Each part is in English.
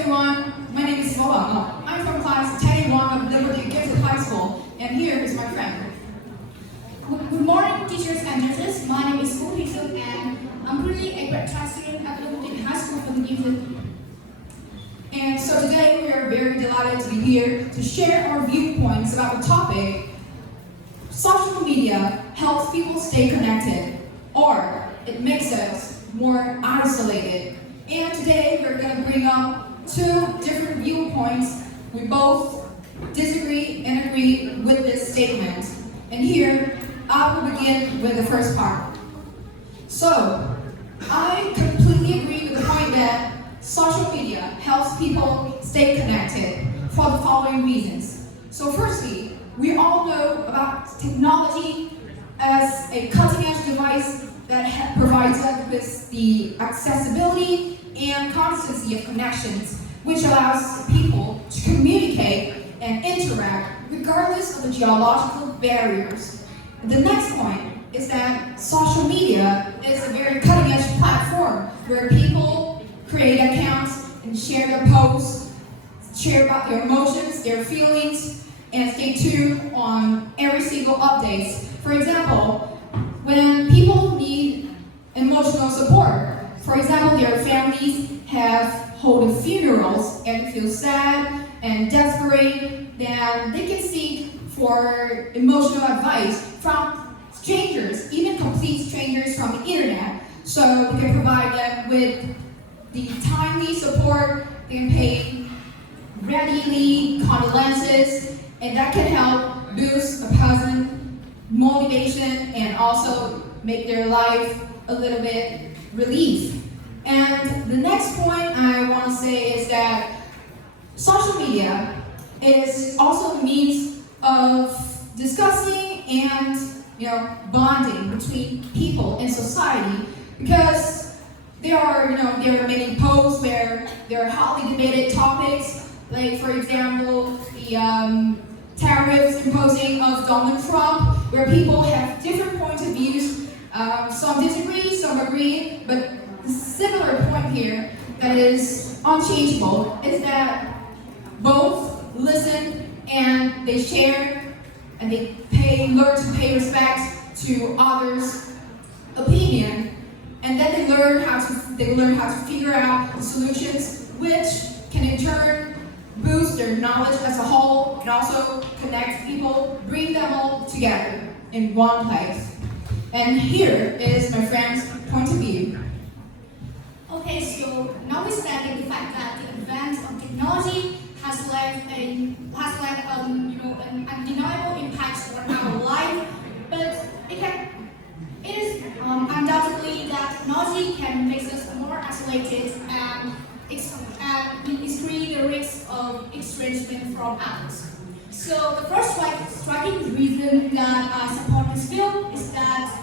everyone, my name is Phong. I'm from class 10A1 of Liberty Gifted High School, and here is my friend. Good morning, teachers and nurses. My name is Chinh, and I'm currently a graduate student at Liberty High School for the Gifted. And so today we are very delighted to be here to share our viewpoints about the topic, social media helps people stay connected, or it makes us more isolated. And today we're going to bring up two different viewpoints. We both disagree and agree with this statement. And here, I will begin with the first part. So, I completely agree with the point that social media helps people stay connected for the following reasons. So firstly, we all know about technology as a cutting-edge device that provides us with the accessibility and constancy of connections, which allows people to communicate and interact regardless of the geological barriers. The next point is that social media is a very cutting-edge platform where people create accounts and share their posts, share about their emotions, their feelings, and stay tuned on every single updates. For example, when people need emotional support, for example, their families hold funerals and feel sad and desperate, then they can seek for emotional advice from strangers, even complete strangers from the internet. So we can provide them with the timely support, they can pay readily condolences, and that can help boost a person's motivation and also make their life a little bit relief. And the next point I want to say is that social media is also a means of discussing and bonding between people in society, because there are many posts where there are hotly debated topics, like for example the tariffs imposing of Donald Trump, where people have different points of views. Some disagree, some agree, but the similar point here that is unchangeable is that both listen and they share and they learn to pay respect to others' opinion, and then they learn how to figure out the solutions, which can in turn boost their knowledge as a whole and also connect people, bring them all together in one place. And here is my friend's point of view. Okay, so notwithstanding the fact that the advance of technology has left an undeniable impact on our life, but it is undoubtedly that technology can make us more isolated and increase the risk of estrangement from others. So the first striking reason that I support this bill is that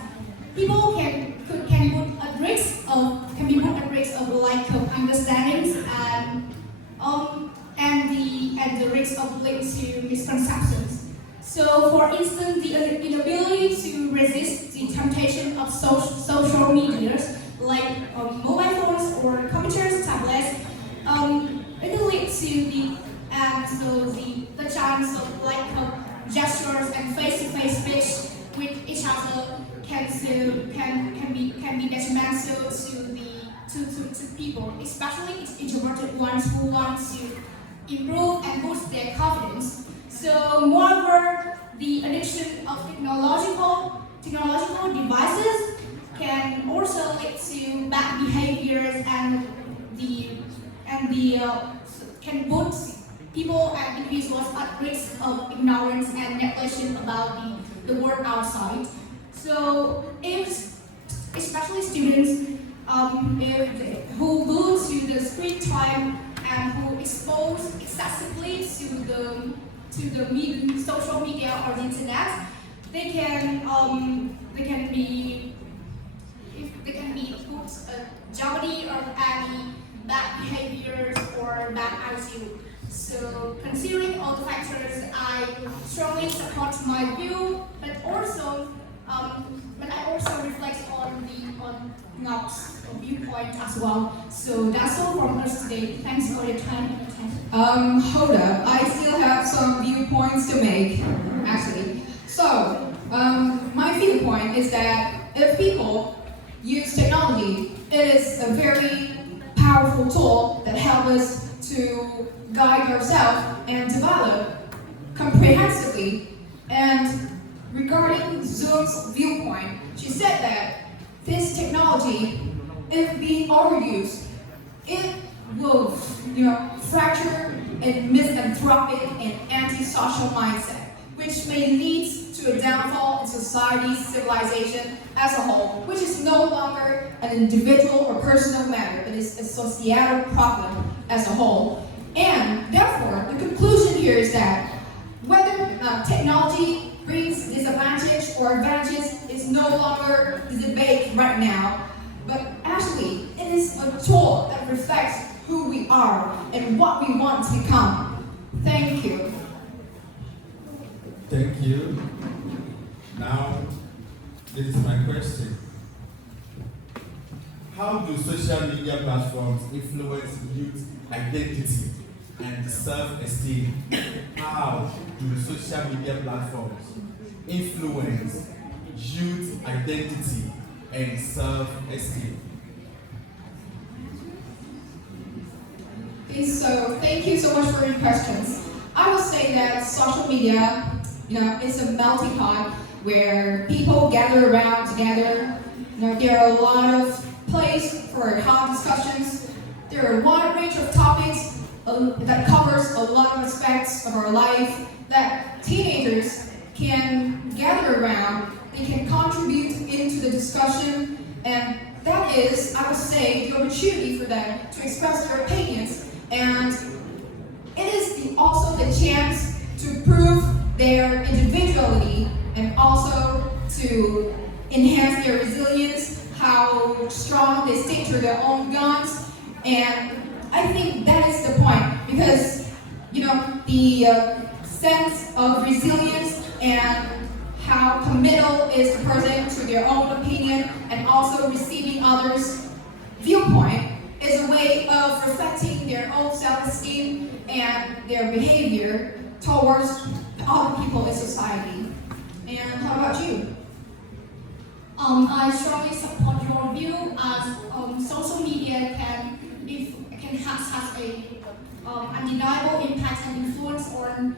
people can be put at risk of lack of understandings and the risk of linked to misconceptions. So, for instance, the inability to resist the temptation of social medias like mobile phones or computers, tablets. It will lead to the chance of lack of gestures and face-to-face speech with each other can be detrimental to people, especially introverted ones who want to improve and boost their confidence. So, moreover, the addiction of technological devices can also lead to bad behaviors and can put people and individuals at risk of ignorance and neglection about the world outside. So, especially students who go to the screen time and who expose excessively to the social media or the internet, they can be put jeopardy of any bad behaviors or bad attitude. So, considering all the factors, I strongly support my view, but also But I also reflect on Ngok's viewpoint as well. So that's all from us today. Thanks for your time and attention. Hold up. I still have some viewpoints to make, actually. So, my viewpoint is that if people use technology, it is a very powerful tool that helps us to guide ourselves and develop comprehensively. And regarding Zoom's viewpoint, she said that this technology, if being overused, it will, fracture a misanthropic and antisocial mindset, which may lead to a downfall in society's civilization as a whole, which is no longer an individual or personal matter, but is a societal problem as a whole. And therefore, the conclusion here is that whether technology brings disadvantage or advantages is no longer the debate right now, but actually it is a tool that reflects who we are and what we want to become. Thank you. Thank you. Now, this is my question. How do social media platforms influence youth identity and self-esteem? How do social media platforms influence youth identity and self-esteem? Okay, so thank you so much for your questions. I will say that social media, is a melting pot where people gather around together. There are a lot of place for hot discussions. There are a wide range of topics that covers a lot of aspects of our life that teenagers can gather around. They can contribute into the discussion, and that is, I would say, the opportunity for them to express their opinions, and it is also the chance to prove their individuality and also to enhance their resilience, how strong they stick to their own guns. And I think that is the point, because the sense of resilience and how committal is the person to their own opinion and also receiving others' viewpoint is a way of reflecting their own self-esteem and their behavior towards other people in society. And how about you? I strongly support your view as social media can has a undeniable impact and influence on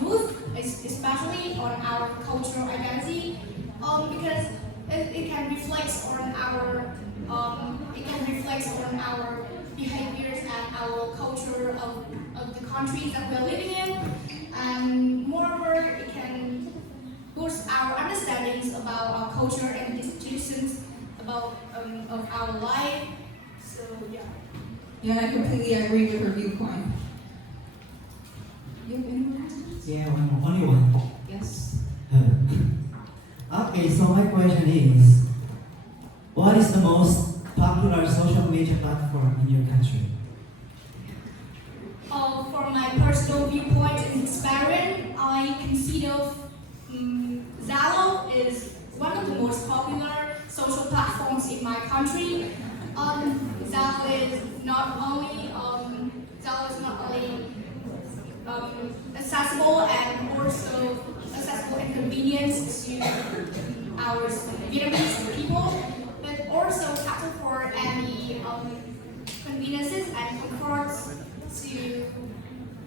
youth, especially on our cultural identity, because it can reflect on our behaviors and our culture of the countries that we're living in, and moreover, it can boost our understandings about our culture and institutions about of our life. So yeah. Yeah, I completely agree with her viewpoint. You have any more questions? Yeah, only one. Yes. Okay, so my question is, what is the most popular social media platform in your country? From my personal viewpoint and experience, I consider Zalo is one of the most popular social platforms in my country. Zalo is not only accessible and also accessible and convenient to our Vietnamese people, but also cater for any conveniences and comforts to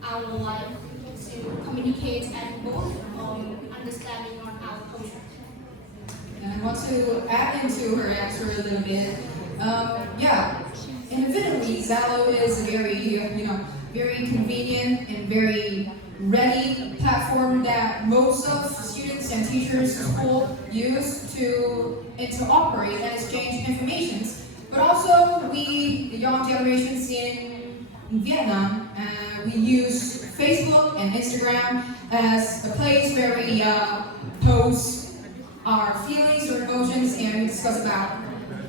our life, to communicate and both understanding on our culture. And I want to add into her answer a little bit. Inevitably, Zalo is a very convenient and very ready platform that most of students and teachers in school use to operate and exchange information. But also, we, the young generations in Vietnam, we use Facebook and Instagram as a place where we post our feelings or emotions and we discuss about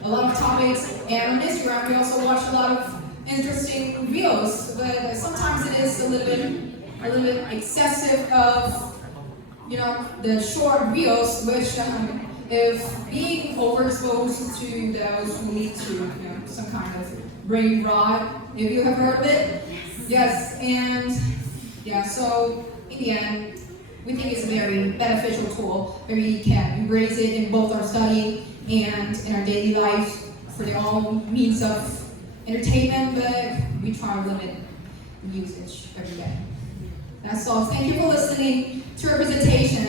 a lot of topics. And on Instagram, we also watch a lot of interesting reels, but sometimes it is a little bit excessive of the short reels, which if being overexposed to those who lead to some kind of brain rot, if you have heard of it. Yes, and yeah, so in the end, we think it's a very beneficial tool that we can embrace it in both our study and in our daily life for their own means of entertainment, but we try to limit the usage every day. That's all. Thank you for listening to our presentation.